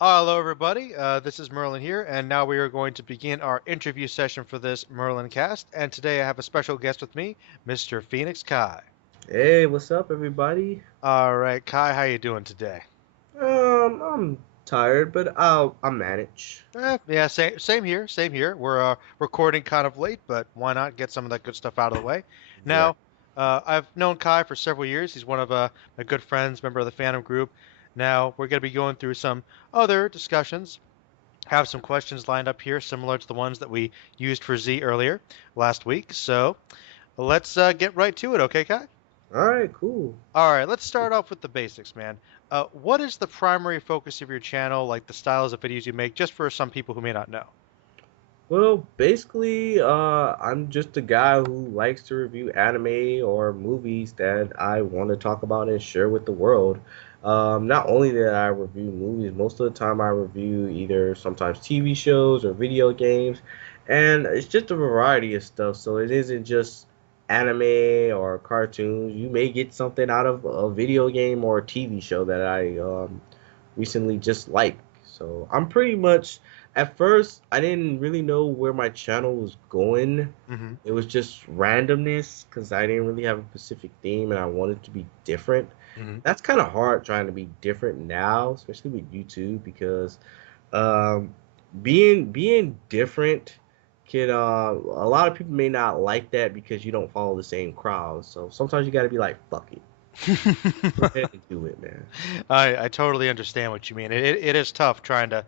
Hello, everybody. This is Merlin here, and now we are going to begin our interview session for this MerlinCast. And today I have a special guest with me, Mr. Phoenixkai. Hey, what's up, everybody? All right, Kai, how you doing today? I'm tired, but I'll manage. Yeah, same here, same here. We're recording kind of late, but why not get some of that good stuff out of the way? Right. Now, I've known Kai for several years. He's one of my good friends, member of the Phantom Group. Now we're going to be going through some other discussions, have some questions lined up here, similar to the ones that we used for Z earlier last week. So let's get right to it, okay, Kai? All right, cool. All right, let's start off with the basics, man. What is the primary focus of your channel, like the styles of videos you make, just for some people who may not know? Well, basically, I'm just a guy who likes to review anime or movies that I want to talk about and share with the world. Not only that I review movies, most of the time I review either sometimes TV shows or video games, and it's just a variety of stuff. So it isn't just anime or cartoons. You may get something out of a video game or a TV show that I recently just liked. So I'm pretty much at first I didn't really know where my channel was going. Mm-hmm. It was just randomness because I didn't really have a specific theme and I wanted to be different. Mm-hmm. That's kind of hard trying to be different now, especially with YouTube because um, being different can a lot of people may not like that because you don't follow the same crowd. So sometimes you got to be like, fuck it, go ahead and do it, man. I totally understand what you mean. It is tough trying to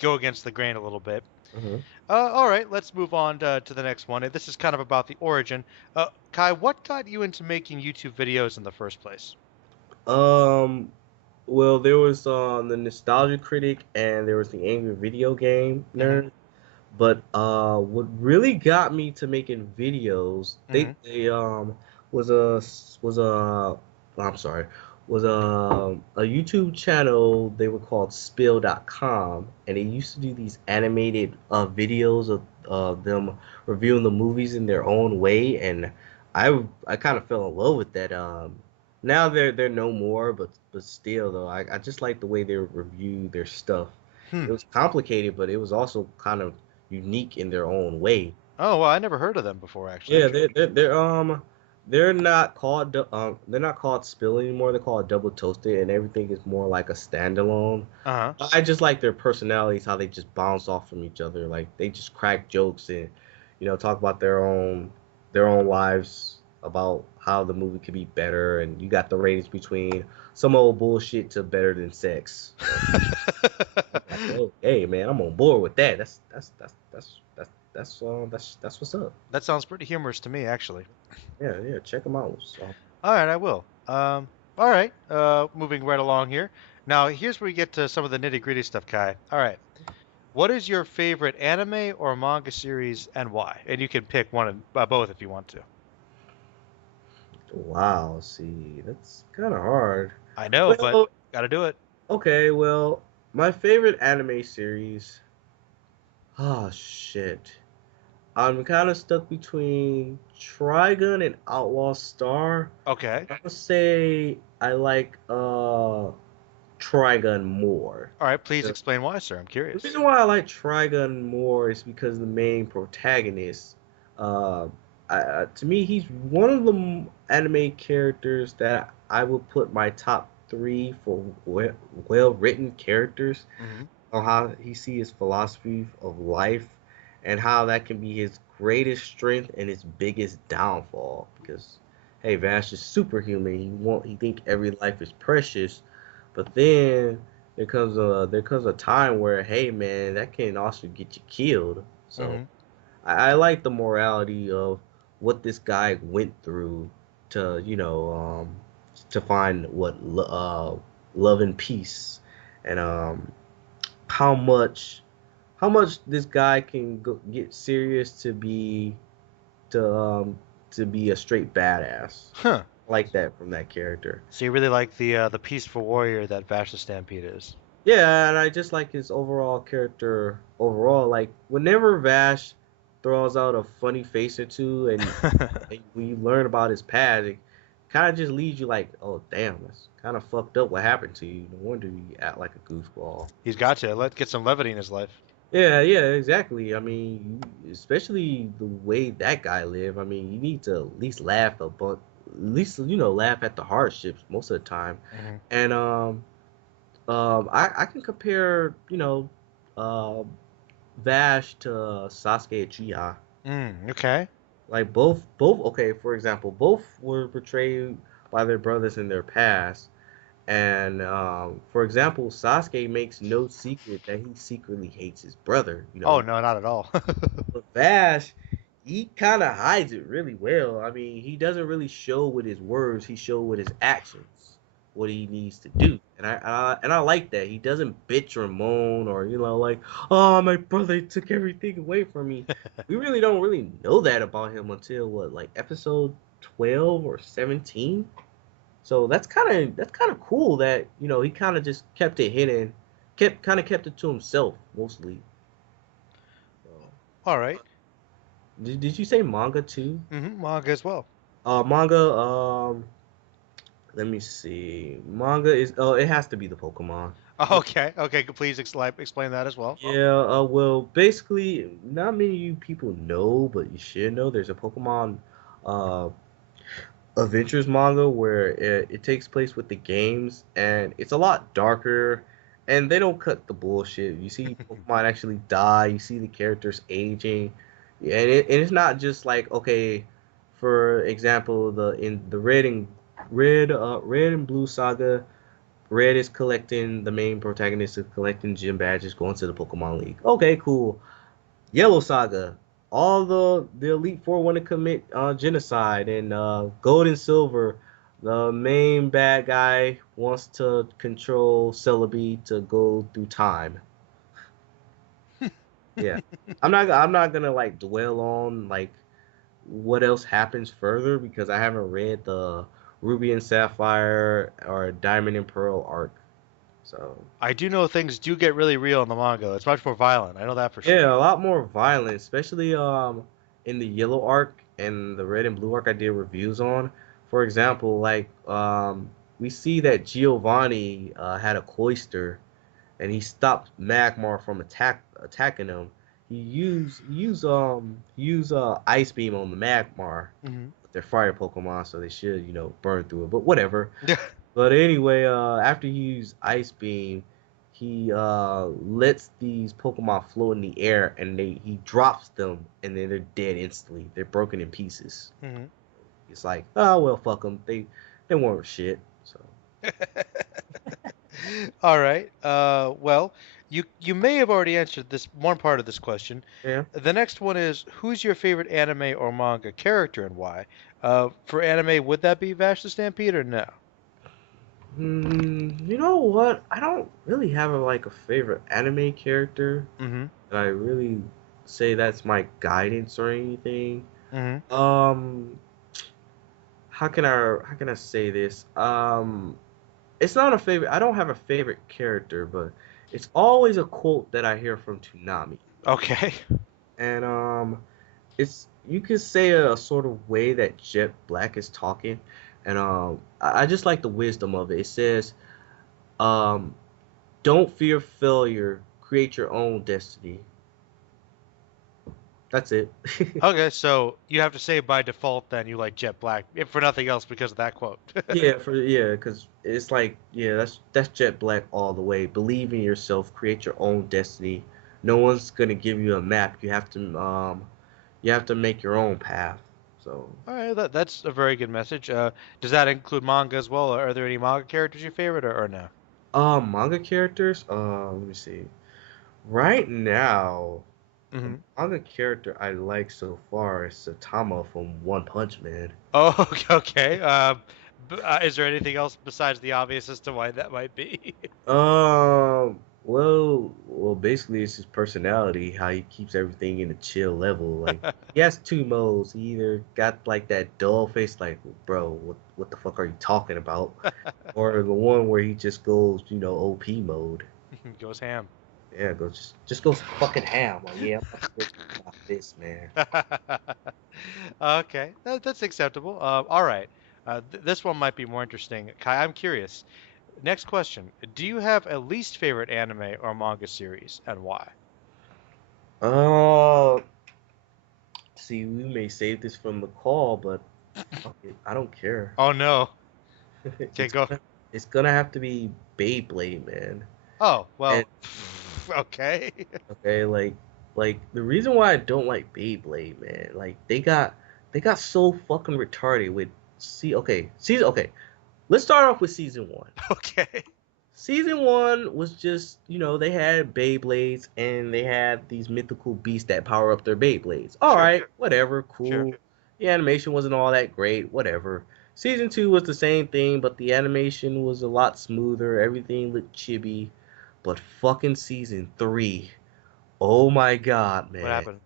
go against the grain a little bit. Uh-huh. All right, let's move on to the next one. This is kind of about the origin. Kai, what got you into making YouTube videos in the first place? Um, well, there was the Nostalgia Critic and there was the Angry Video Game Mm-hmm. Nerd. But what really got me to making videos, Mm-hmm. they was a was a I'm sorry, was a YouTube channel. They were called Spill.com, and they used to do these animated videos of them reviewing the movies in their own way, and I kind of fell in love with that. Now they're no more, but still though, I just like the way they review their stuff. Hmm. It was complicated, but it was also kind of unique in their own way. Oh, well, I never heard of them before, actually. Yeah, they're not called Spill anymore. They're called Double Toasted, and everything is more like a standalone. Uh-huh. I just like their personalities, how they just bounce off from each other. Like they just crack jokes and talk about their own lives about how the movie could be better, and you got the ratings between some old bullshit to better than sex. So I'm like, oh, hey man, I'm on board with that. That's what's up. That sounds pretty humorous to me, actually. Yeah, yeah, check them out. So, All right, I will. All right, moving right along here. Now, here's where we get to some of the nitty-gritty stuff, Kai. All right. What is your favorite anime or manga series and why? And you can pick one of both if you want to. wow, see, that's kind of hard. I know, but Well, gotta do it. okay, well, my favorite anime series. Oh shit, I'm kind of stuck between Trigun and Outlaw Star. Okay. I would say I like Trigun more. All right, please explain why, sir. I'm The curious. reason why I like Trigun more is because the main protagonist, uh, to me, he's one of the anime characters that I would put my top three for well written characters Hmm. on how he sees his philosophy of life and how that can be his greatest strength and his biggest downfall. Because hey, Vash is superhuman. He think every life is precious, but then there comes a time where hey man, that can also get you killed. So Hmm. I like the morality of what this guy went through to to find love and peace and how much how much this guy can get serious to be a straight badass. Huh. I like that from that character. So you really like the peaceful warrior that Vash the Stampede is. Yeah, and I just like his overall character overall. Like whenever Vash throws out a funny face or two, and when you learn about his past, kind of just leaves you like, oh damn, that's kind of fucked up what happened to you. No wonder you act like a goofball. He's got to get some levity in his life. Yeah, yeah, exactly. I mean, especially the way that guy lived. I mean, you need to at least laugh a bunch, at least laugh at the hardships most of the time. Hmm. And I can compare uh, Vash to Sasuke and Uchiha. Okay. Like both. Okay, for example, both were betrayed by their brothers in their past. And for example, Sasuke makes no secret that he secretly hates his brother. Oh no, not at all. But Vash, he kind of hides it really well. I mean, he doesn't really show with his words; he shows with his actions what he needs to do. And I like that. He doesn't bitch or moan or like, oh, my brother took everything away from me. We really don't really know that about him until what, like episode 12 or 17. So that's kind of cool that he kind of just kept it hidden, kept it to himself mostly. So, All right. did you say manga too? Manga as well. Manga. Let me see. Manga is. Oh, it has to be the Pokemon. Okay. Okay. Please explain that as well. Yeah. Well, basically, not many of you people know, but you should know. There's a Pokemon. Uh, Adventures manga where it takes place with the games and it's a lot darker and they don't cut the bullshit. You see Pokemon actually die, you see the characters aging, and it's not just like okay, for example, in the red and blue saga, Red is collecting the main protagonist is collecting gym badges, going to the Pokemon League. Okay, cool. Yellow Saga. All the Elite Four want to commit genocide, and Gold and Silver, the main bad guy wants to control Celebi to go through time. Yeah, I'm not gonna like dwell on like what else happens further because I haven't read the Ruby and Sapphire or Diamond and Pearl arc. So I do know things do get really real in the manga. It's much more violent. I know that for sure. yeah, a lot more violent, especially in the yellow arc and the red and blue arc I did reviews on. For example, like we see that Giovanni had a cloister and he stopped Magmar from attacking him. He used ice beam on the Magmar Hmm. with their fire Pokemon, so they should burn through it. But whatever. Yeah. But anyway, after he used Ice Beam, he lets these Pokemon float in the air, and he drops them, and then they're dead instantly. They're broken in pieces. Hmm. It's like, oh well, fuck them. They weren't shit. So All right. Well, you may have already answered this one part of this question. yeah. The next one is who's your favorite anime or manga character and why? For anime, would that be Vash the Stampede or no? You know what? I don't really have like a favorite anime character Mm-hmm. that I really say that's my guidance or anything. Mm-hmm. Um, how can I say this? It's not a favorite. I don't have a favorite character, but it's always a quote that I hear from Toonami, Okay. and it's you could say a sort of way that Jet Black is talking, and I just like the wisdom of it. It says, um, "Don't fear failure. Create your own destiny." That's it. Okay, so you have to say by default then you like Jet Black, if for nothing else because of that quote. Yeah, because it's like that's Jet Black all the way. Believe in yourself, create your own destiny. No one's gonna give you a map. You have to make your own path. So All right, that's a very good message. Does that include manga as well? Are there any manga characters you favorite or no? manga characters. Let me see. Right now, the Hmm. manga character I like so far is Satama from One Punch Man. Oh, okay. Okay. Is there anything else besides the obvious as to why that might be? Well, basically, it's his personality, how he keeps everything in a chill level. Like, he has two modes. He either got like that dull face, like, bro, what the fuck are you talking about? Or the one where he just goes, OP mode. Goes ham. Yeah, just goes fucking ham. Like, yeah, I'm about to go about this, man. Okay, that's acceptable. All right. This one might be more interesting. Kai, I'm curious. Next question. Do you have a least favorite anime or manga series and why? Uh, See, we may save this from the call, but fuck it, I don't care. Oh no. Okay, It's go. it's gonna have to be Beyblade, man. Oh, And well, okay. okay, like the reason why I don't like Beyblade, man, like they got so fucking retarded with season okay. Let's start off with season one. Okay. Season one was just, they had Beyblades and they had these mythical beasts that power up their Beyblades. All Sure, right, whatever, sure. cool. The animation wasn't all that great, whatever. Season two was the same thing, but the animation was a lot smoother. Everything looked chibi. But fucking season three, oh my god, What man. happened?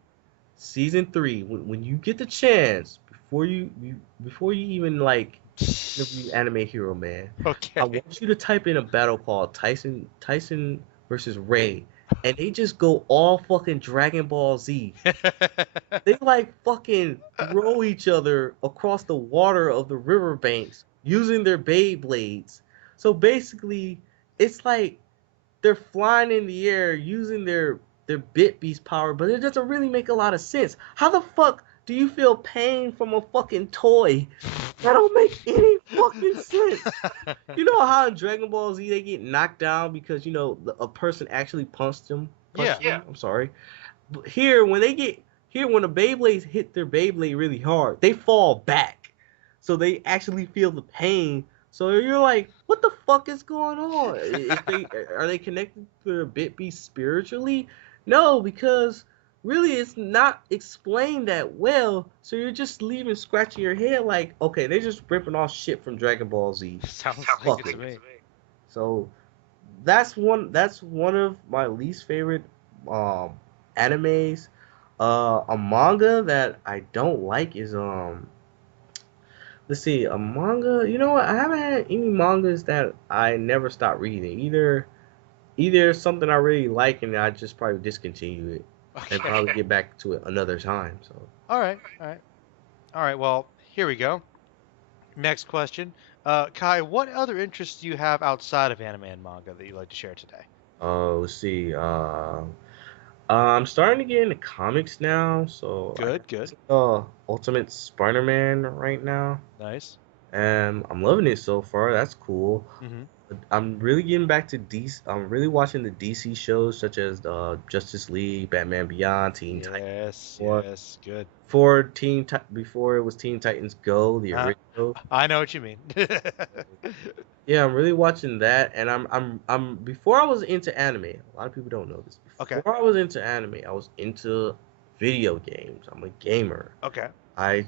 Season three, when you get the chance, before you even like interview Anime Hero, man. I Okay. want you to type in a battle called Tyson versus Ray, and they just go all fucking Dragon Ball Z. They like fucking throw each other across the water of the riverbanks using their Beyblades. So basically, it's like they're flying in the air using their Bit Beast power, but it doesn't really make a lot of sense. How the fuck do you feel pain from a fucking toy? That don't make any fucking sense. You know how in Dragon Ball Z they get knocked down because a person actually punched them. Yeah. I'm sorry. But here when the Beyblades hit their Beyblade really hard, they fall back, so they actually feel the pain. So you're like, what the fuck is going on? If they are they connected to their Bit Beast spiritually? No, because really it's not explained that well. So you're just leaving scratching your head like, okay, they're just ripping off shit from Dragon Ball Z. Sounds like Fuck it to it. me. So that's one of my least favorite um animes. A manga that I don't like is let's see, a manga. You know what? I haven't had any mangas that I never stopped reading. Either something I really like and I just probably discontinue it and Okay. probably get back to it another time. So All right. All right. All right. Well, here we go. Next question. Kai, what other interests do you have outside of anime and manga that you'd like to share today? let's see. I'm starting to get into comics now, so I Good, good. Ultimate Spider-Man right now. Nice. And I'm loving it so far. That's cool. Mm-hmm. I'm really getting back to DC. I'm really watching the DC shows such as Justice League, Batman Beyond, Teen Titans. Yes, Or yes, good. before it was Teen Titans Go, the Uh, original. I know what you mean. Yeah, I'm really watching that, and I'm before I was into anime. A lot of people don't know this. Okay, Before I was into anime, I was into video games. I'm a gamer. okay. I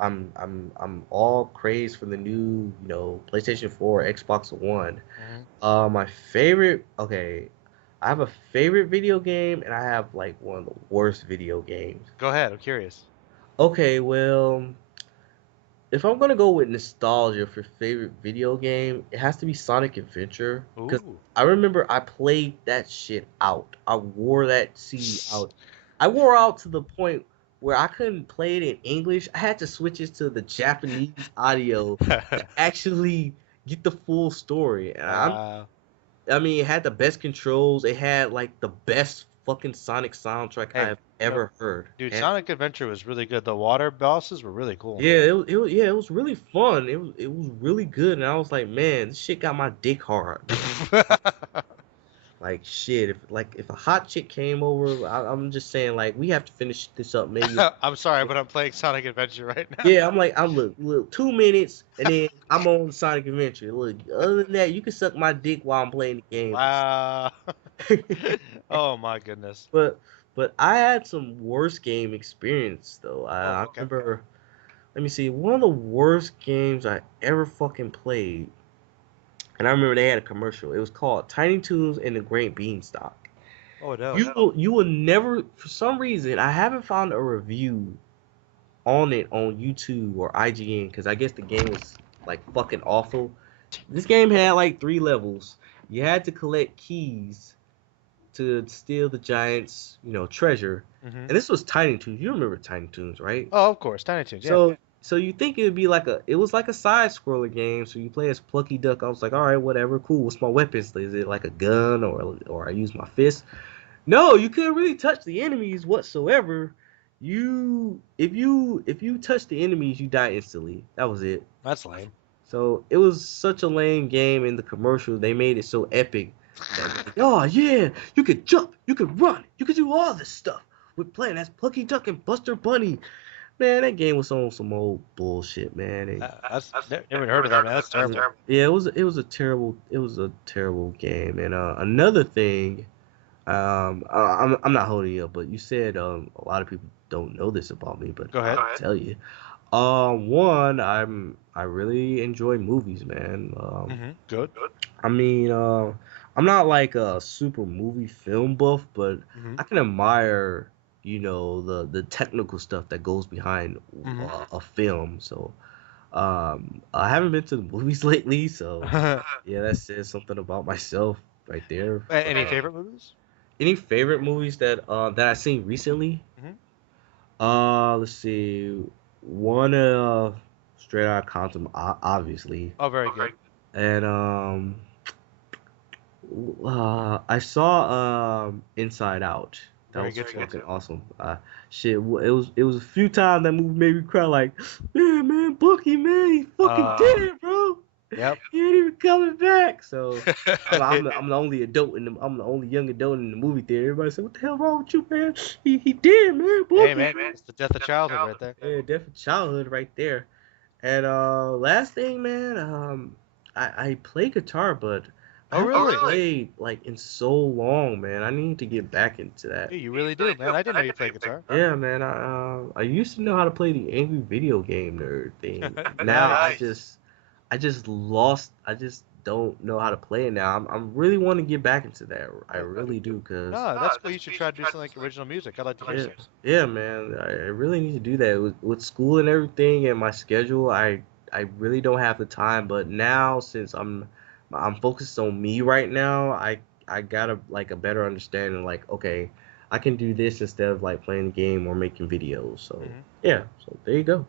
I'm all crazed for the new, PlayStation 4, Xbox One. Hmm. My favorite, okay, I have a favorite video game and I have like one of the worst video games. Go ahead, I'm curious. Okay, well, if I'm gonna go with nostalgia for favorite video game, it has to be Sonic Adventure because Ooh. I remember I played that shit out. I wore that CD out. I wore out to the point where I couldn't play it in English. I had to switch it to the Japanese audio to actually get the full story. And Wow. I mean, it had the best controls. It had like the best fucking Sonic soundtrack Hey, I've ever heard. dude, And Sonic Adventure was really good. The water bosses were really cool. yeah, it was really fun. It was really good, and I was like, man, this shit got my dick hard. Like shit, if a hot chick came over, I'm just saying like we have to finish this up maybe. I'm sorry, but I'm playing Sonic Adventure right now. Yeah, I'm look 2 minutes and then I'm on Sonic Adventure. Look, other than that, you can suck my dick while I'm playing the Wow. game. Oh my goodness. But I had some worst game experience though. Oh, I okay. remember. Let me see. One of the worst games I ever fucking played, and I remember they had a commercial. It was called Tiny Toons and the Great Beanstalk. Oh no. You will never, for some reason, I haven't found a review on it on YouTube or IGN because I guess the game was like fucking awful. This game had like 3 levels. You had to collect keys to steal the giant's, treasure. Hmm. And this was Tiny Toons. You remember Tiny Toons, right? Oh, of course, Tiny Toons. Yeah. So so you think it would be it was like a side scroller game. So you play as Plucky Duck. I was like, all right, whatever, cool. What's my weapons? Is it like a gun or I use my fist? No, you couldn't really touch the enemies whatsoever. If you touch the enemies, you die instantly. That was it. That's lame. So it was such a lame game. In the commercial, they made it so epic. That, oh yeah, you could jump, you could run, you could do all this stuff. We're playing as Plucky Duck and Buster Bunny. Man, that game was on some old bullshit, man. That's never even heard of that, man. That's terrible. Yeah, it was a terrible game. And another thing, I'm not holding you up, but you said a lot of people don't know this about me, but Go ahead. I'll tell you. One, I really enjoy movies, man. Good. I mean, I'm not like a super movie film buff, but Hmm. I can admire, the technical stuff that goes behind Hmm. a film. So, I haven't been to the movies lately, so yeah, that says something about myself right there. Any favorite movies? Any favorite movies that I've seen recently? Hmm. Let's see. One, Straight Outta Compton, obviously, Oh, very good. and I saw Inside Out. That Very was good. fucking awesome. Shit, it was a few times that movie made me cry. Like, man, Bookie, man, he fucking did it, bro. Yep. He ain't even coming back. So I'm the only adult I'm the only young adult in the movie theater. Everybody said, "What the hell wrong with you, man? He did, man, Bookie." Hey, man, it's the death of childhood right there. Yeah, definitely childhood right there. And last thing, man, I play guitar, but I Oh, haven't really? played like in so long, man. I need to get back into that. Yeah, you really do, man. I didn't know you played guitar. Yeah, man. I used to know how to play the Angry Video Game Nerd thing. Now Nice. I just lost. I just don't know how to play it now. I'm really want to get back into that. I really do, cause No, that's cool. You should try to do something like original music. I'd like to hear yeah, some. yeah, man. I really need to do that with school and everything and my schedule. I really don't have the time. But now since I'm focused on me right now, I got a better understanding. Like, okay, I can do this instead of like playing the game or making videos. So Hmm. yeah, so there you go.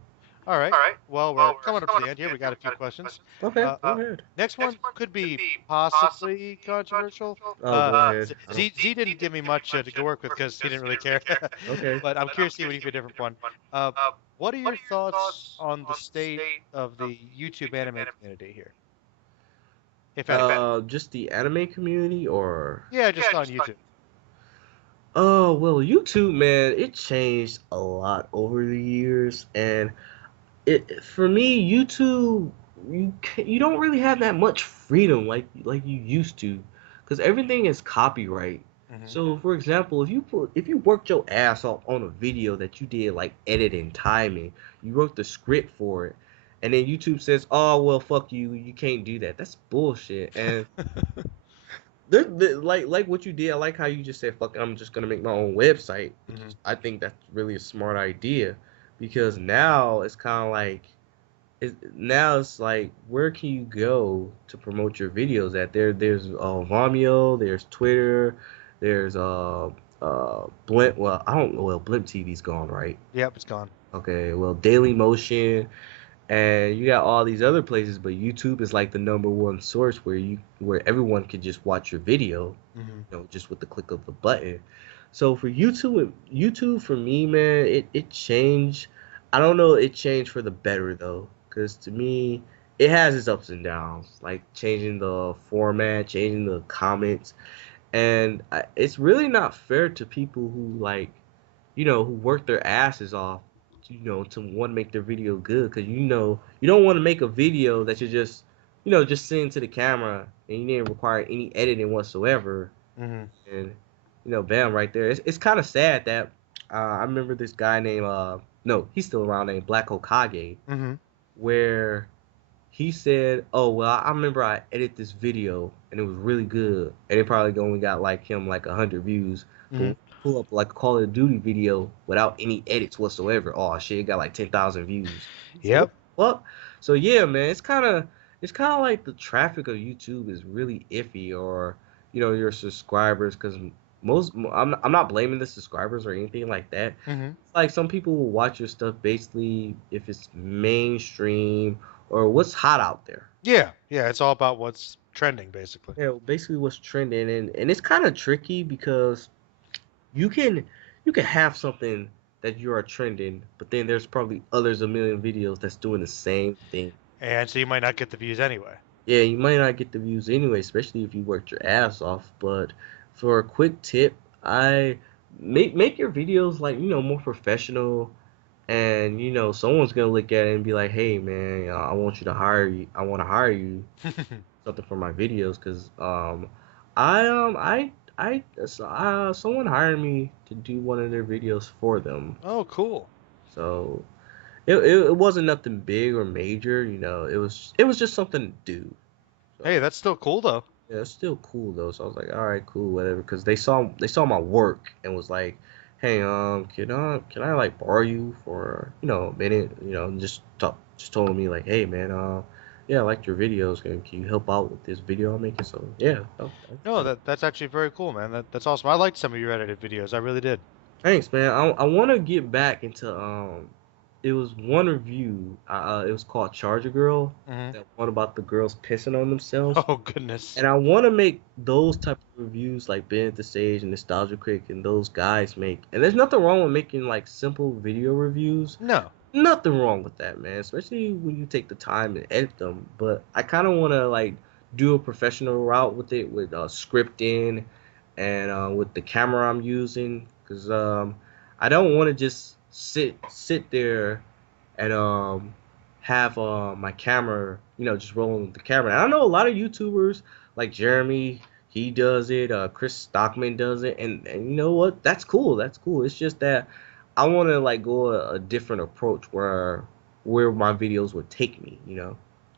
All right. Well, we're coming up to the end here. We got a few questions. Okay, Uh, go ahead. Next one could be possibly controversial. Oh, go ahead. Z didn't give me much to go work with because he didn't really care. Okay. But I'm curious to see what you think a different one. Uh, what are your thoughts on the state of the YouTube anime community here, if any? Just the anime community or? Yeah, just on YouTube. Oh, well, YouTube, man, it changed a lot over the years, and for me, YouTube, you don't really have that much freedom like you used to, because everything is copyright. Hmm. So, for example, if you worked your ass off on a video that you did like editing, timing, you wrote the script for it, and then YouTube says, "Oh, well, fuck you, you can't do that." That's bullshit. And like what you did, I like how you just said, "Fuck, I'm just gonna make my own website," which Hmm. is, I think that's really a smart idea, because now it's kind of like now it's like, where can you go to promote your videos at? There's Vimeo, there's Twitter, there's Blimp. Well, I don't know. Well, Blimp TV's gone, right? Yep, it's gone. Okay. Well, Daily Motion, and you got all these other places, but YouTube is like the number one source where everyone can just watch your video, Hmm. just with the click of the button. So for YouTube for me, man, it changed. I don't know, it changed for the better though, because to me, it has its ups and downs, like changing the format, changing the comments, and it's really not fair to people who like, who work their asses off, to want to make their video good, because you don't want to make a video that you're just sitting to the camera and you didn't require any editing whatsoever, Hmm. and bam, right there. It's kind of sad that I remember this guy named no, he's still around, named Black Hokage, Hmm. where he said, "Oh well, I remember I edited this video and it was really good, and it probably only got like him like 100 views, Hmm. but pull up like a Call of Duty video without any edits whatsoever. Oh shit, it got like 10,000 views." So what Yep. the fuck? So yeah, man, it's kind of like the traffic of YouTube is really iffy, or your subscribers, because I'm not blaming the subscribers or anything like that. Hmm. It's like some people will watch your stuff basically if it's mainstream or what's hot out there. Yeah, yeah, it's all about what's trending, basically. Yeah, basically what's trending, and it's kind of tricky because you can you can have something that you are trending, but then there's probably others a million videos that's doing the same thing. And so you might not get the views anyway. Yeah, you might not get the views anyway, especially if you worked your ass off. But for a quick tip, I make your videos like more professional, and someone's gonna look at it and be like, "Hey, man, I want you to hire you. I want to hire you something for my videos because someone hired me to do one of their videos for them. Oh, cool. So it wasn't nothing big or major, it was just something to do. So Hey, that's still cool though. yeah, it's still cool though. So I was like, all right, cool, whatever, because they saw my work and was like, hey, can I like borrow you for a minute, and just told me like, hey man, yeah, I liked your videos. Can you help out with this video I'm making? So yeah, No, that's actually very cool, man. That's awesome. I liked some of your edited videos. I really did. thanks, man. I want to get back into it was one review. It was called Charger Girl. Hmm. That one about the girls pissing on themselves. Oh, goodness. And I want to make those type of reviews like Ben at the Stage and Nostalgia Critic and those guys make. And there's nothing wrong with making like simple video reviews. No. Nothing wrong with that, man. Especially when you take the time and edit them. But I kind of want to like do a professional route with it, with scripting and with the camera I'm using, because I don't want to just sit there and have my camera, just rolling with the camera. And I know a lot of YouTubers like Jeremy, he does it. Chris Stockman does it, and you know what? That's cool. That's cool. It's just that I want to like go a different approach where my videos would take me.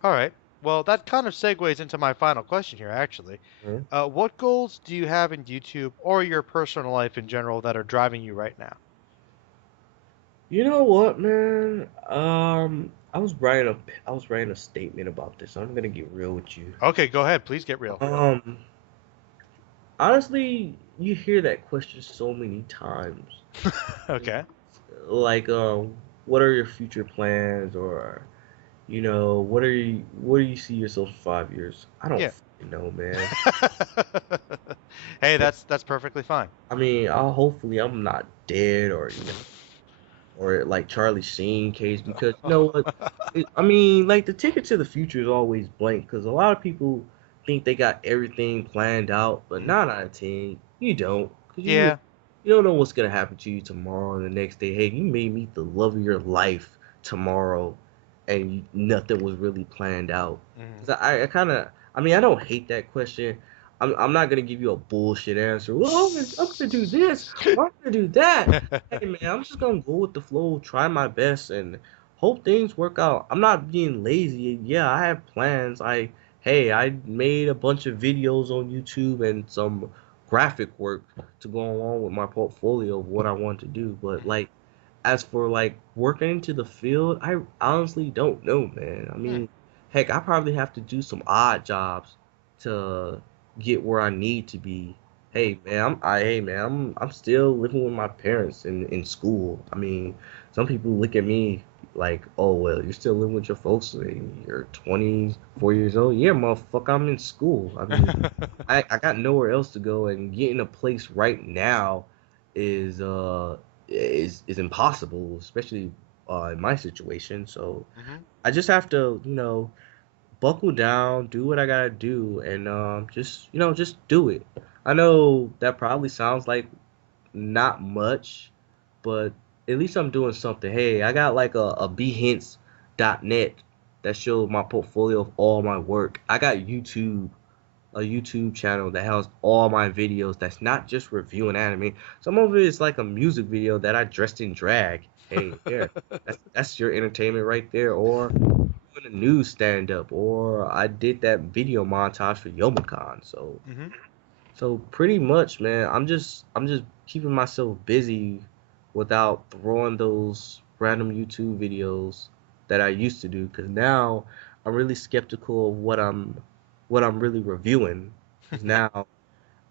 All right. Well, that kind of segues into my final question here, actually. Mhm. What goals do you have in YouTube or your personal life in general that are driving you right now? You know what, man? I was writing a statement about this. I'm gonna get real with you. Okay, go ahead. Please get real. Um, Honestly, you hear that question so many times. Okay. Like, what are your future plans, or what do you see yourself in 5 years? I don't Yeah. fucking know, man. Hey, that's perfectly fine. I mean, hopefully I'm not dead, or like Charlie Sheen case, because you know what? I mean, like the ticket to the future is always blank because a lot of people think they got everything planned out, but Mhm. 9 out of 10, you don't, because Yeah. you don't know what's gonna happen to you tomorrow and the next day. Hey, you may meet the love of your life tomorrow, and nothing was really planned out. Mhm. 'Cause I kind of, I mean, I don't hate that question. I'm not gonna give you a bullshit answer. Well, I'm gonna do this. Well, I'm gonna do that. Hey man, I'm just gonna go with the flow, try my best, and hope things work out. I'm not being lazy. Yeah, I have plans. I made a bunch of videos on YouTube and some graphic work to go along with my portfolio of what I want to do. But Mhm. like, as for like working into the field, I honestly don't know, man. I Hmm. mean, heck, I probably have to do some odd jobs to get where I need to be. Mhm. Hey man, I'm still living with my parents in school. I mean, some people look at me like, oh well, you're still living with your folks and you're 24 years old. Yeah, motherfucker, I'm in school. I mean, I got nowhere else to go, and getting a place right now is is impossible, especially in my situation. So Mhm. I just have to, buckle down, do what I gotta do, and just do it. I know that probably sounds like not much, but at least I'm doing something. Hey, I got like a behance.net that shows my portfolio of all my work. I got a YouTube channel that has all my videos that's not just reviewing anime. Some of it is like a music video that I dressed in drag. Hey, there. That's your entertainment right there. Or doing a news stand up, or I did that video montage for Yomicon. Mhm. So pretty much, man, I'm just keeping myself busy without throwing those random YouTube videos that I used to do, because now I'm really skeptical of what I'm really reviewing, because now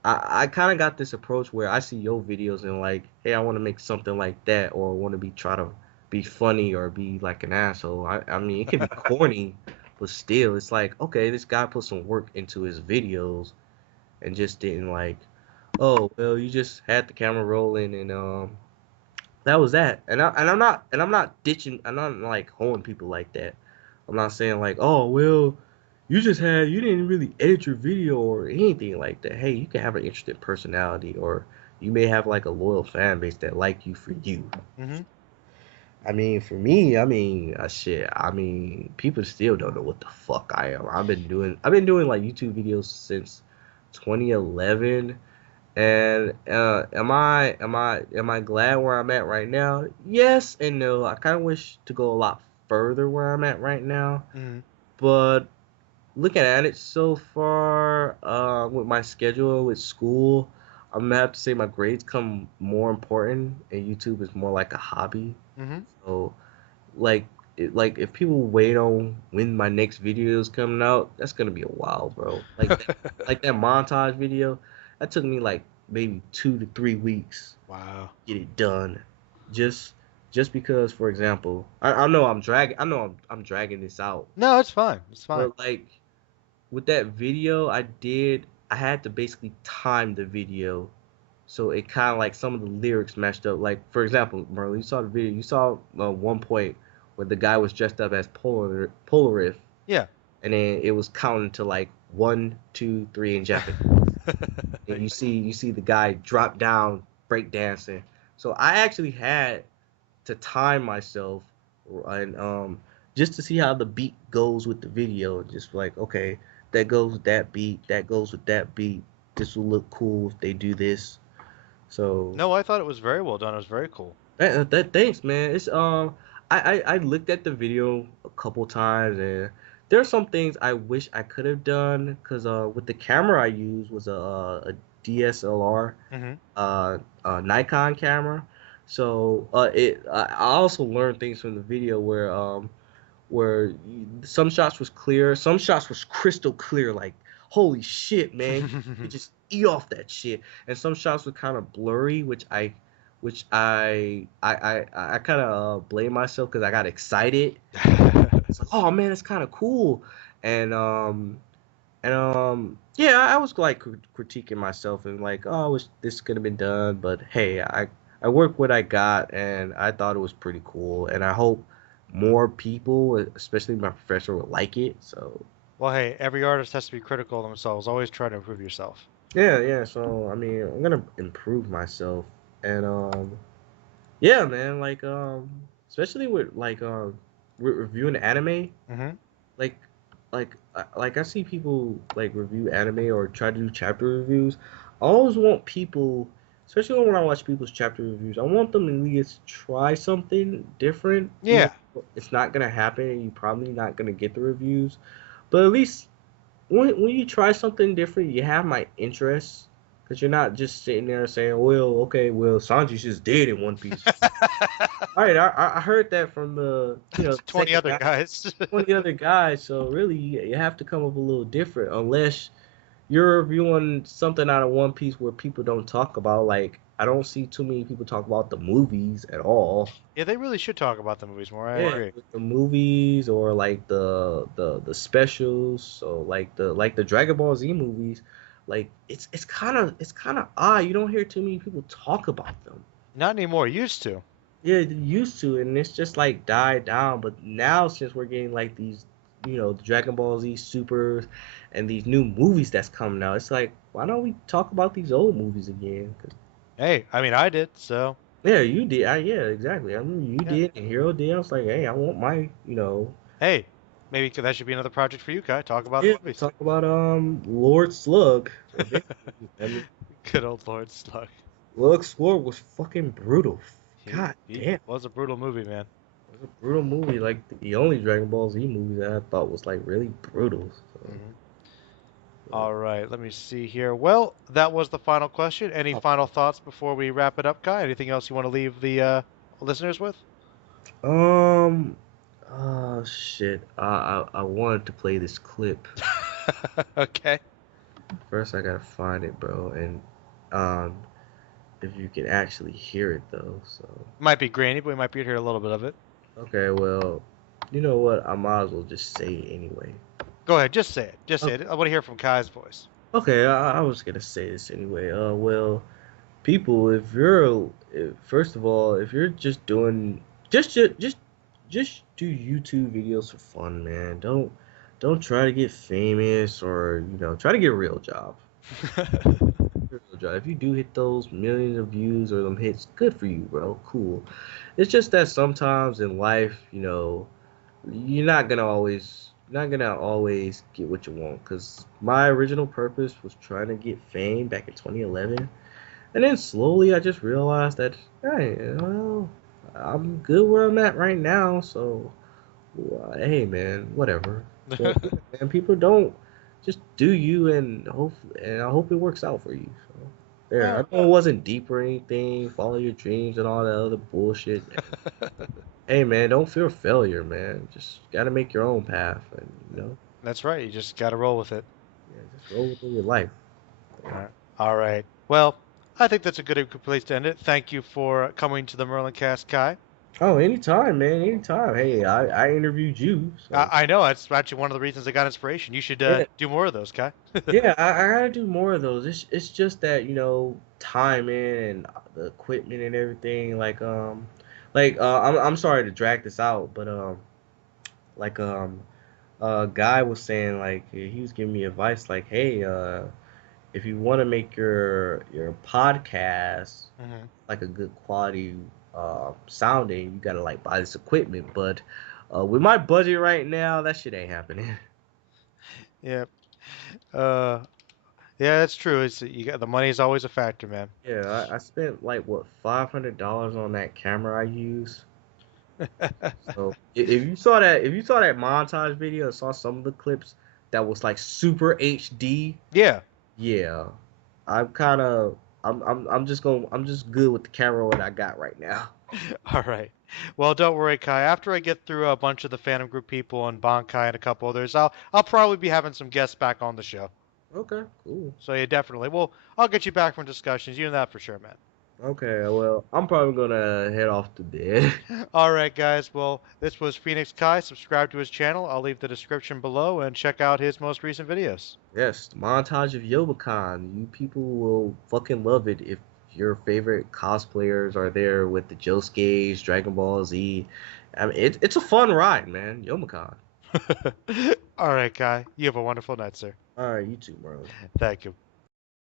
I kind of got this approach where I see your videos and like, hey, I want to make something like that, or want to be try to be funny or be like an asshole. I mean, it can be corny, but still, it's like, okay, this guy put some work into his videos and just didn't like, oh, well, you just had the camera rolling and that was that. I'm not ditching. I'm not like hoeing people like that. I'm not saying like, oh well, you didn't really edit your video or anything like that. Hey, you can have an interesting personality, or you may have like a loyal fan base that like you for you. Hmm. I mean, for me, I mean, shit. I mean, people still don't know what the fuck I am. I've been doing like YouTube videos since 2011. And am I glad where I'm at right now? Yes and no. I kind of wish to go a lot further where I'm at right now, Hmm. but looking at it so far, with my schedule with school, I'm gonna have to say my grades come more important, and YouTube is more like a hobby. Hmm. So like like if people wait on when my next video is coming out, that's gonna be a while, bro. Like that montage video, that took me like maybe 2 to 3 weeks Wow. to get it done. Just just because, for example, I know I'm dragging this out, No, it's fine. It's fine. but like with that video, I had to basically time the video so it kind of like some of the lyrics matched up. Like for example, Merlin, you saw the video. You saw one point where the guy was dressed up as Polaris, Yeah. and then it was counting to like 1, 2, 3 in Japanese. And you see the guy drop down break dancing. So I actually had to time myself and just to see how the beat goes with the video. Just like, okay, that goes with that beat, that goes with that beat. This will look cool if they do this. So No, I thought it was very well done. It was very cool. that thanks, man. It's I looked at the video a couple times and there are some things I wish I could have done because with the camera I used was a DSLR Hmm. Nikon camera. So I also learned things from the video where some shots was clear, some shots was crystal clear, like holy shit, man, you just eat off that shit. And some shots were kind of blurry, which I kind of blame myself because I got excited. It's like, oh man, it's kind of cool, and yeah, I was like critiquing myself and like, oh, I wish this could have been done, but hey, I worked what I got, and I thought it was pretty cool, and I hope more people, especially my professor, would like it. So Well, hey, every artist has to be critical of themselves. Always try to improve yourself. yeah, yeah. So I mean, I'm gonna improve myself, and yeah, man, like especially with like with reviewing anime. Hmm. like like I see people like review anime or try to do chapter reviews. I always want people, especially when I watch people's chapter reviews, I want them to at least try something different. Even Yeah. if it's not gonna happen and you're probably not gonna get the reviews, but at least when you try something different, you have my interest. Because you're not just sitting there saying, well, okay, well, Sanji's just dead in One Piece. All right, I heard that from the 20 second other guy, guys. 20 other guys. So really, you have to come up a little different, unless you're reviewing something out of One Piece where people don't talk about. Like I don't see too many people talk about the movies at all. Yeah, they really should talk about the movies more. I Yeah, agree. the movies or like the specials. So like the Dragon Ball Z movies, like it's kind of odd. You don't hear too many people talk about them. Not anymore. Used to. Yeah, they used to, and it's just like died down. But now, since we're getting like these, the Dragon Ball Z Supers and these new movies that's coming out, it's like, why don't we talk about these old movies again? 'Cause, Hey, I mean, I did, so yeah, you did. Yeah, exactly. I remember you yeah. did, and Hero did. I was like, hey, I want my, Hey, maybe that should be another project for you, Kai. Talk about the yeah, movies. talk about Lord Slug. Eventually, I mean, Good old Lord Slug. Lord Slug was fucking brutal. He God he damn. was a brutal movie, man. It was a brutal movie, like the only Dragon Ball Z movie that I thought was like really brutal. So, Hmm. uh, All right, let me see here. Well, that was the final question. Any final thoughts before we wrap it up, Kai? Anything else you want to leave the listeners with? um, oh shit, I wanted to play this clip. Okay. First, I gotta find it, bro, and um, if you can actually hear it though. So, Might be grainy, but we might be able to hear a little bit of it. okay, well, you know what? I might as well just say it anyway. Go ahead, just say it. Just say O- it. I want to hear from Kai's voice. Okay, I was gonna say this anyway. Well, people, if you're, first of all, if you're just doing, just do YouTube videos for fun, man. Don't try to get famous or try to get a real job. Real job. If you do hit those millions of views or them hits, good for you, bro. Cool. It's just that sometimes in life, you're not gonna always get what you want. Cause my original purpose was trying to get fame back in 2011, and then slowly I just realized that, hey, well, I'm good where I'm at right now. So, hey, man, whatever. But yeah, man, people don't just do you, and I hope it works out for you. So, there. I Oh. know it wasn't deep or anything. Follow your dreams and all that other bullshit. Hey, man, don't fear failure, man. Just gotta make your own path, and That's right. You just got to roll with it. yeah, just roll with your life. All right. All right. Well, I think that's a good place to end it. Thank you for coming to the MerlinCast, Kai. Oh, anytime, man, anytime. Hey, I interviewed you, so I know that's actually one of the reasons I got inspiration. You should yeah, do more of those, Kai. yeah. I gotta do more of those. It's just that timing and the equipment and everything. I'm sorry to drag this out, but like a guy was saying like he was giving me advice like, hey, if you want to make your podcast Hmm. like a good quality sounding, you gotta like buy this equipment. But with my budget right now, that shit ain't happening. Yeah. Uh, yeah, that's true. It's you got the money is always a factor, man. Yeah, I spent like what $500 on that camera I use. So if you saw that montage video and saw some of the clips that was like super HD, Yeah. yeah, I'm kind of I'm just good with the camera what I got right now. All right. Well, don't worry, Kai. After I get through a bunch of the Phantom Group people and Bonkai and a couple others, I'll probably be having some guests back on the show. Okay, cool. So yeah, definitely. Well, I'll get you back from discussions. You know that for sure, man. Okay, well, I'm probably gonna head off to bed. All right, guys. Well, this was Phoenix Kai. Subscribe to his channel. I'll leave the description below and check out his most recent videos. Yes, the montage of Yobacon. You people will fucking love it if your favorite cosplayers are there with the Josuke's, Dragon Ball Z. I mean, it's a fun ride, man. Yomicon. All right, Kai. You have a wonderful night, sir. All right, you too, Marlon. Thank you.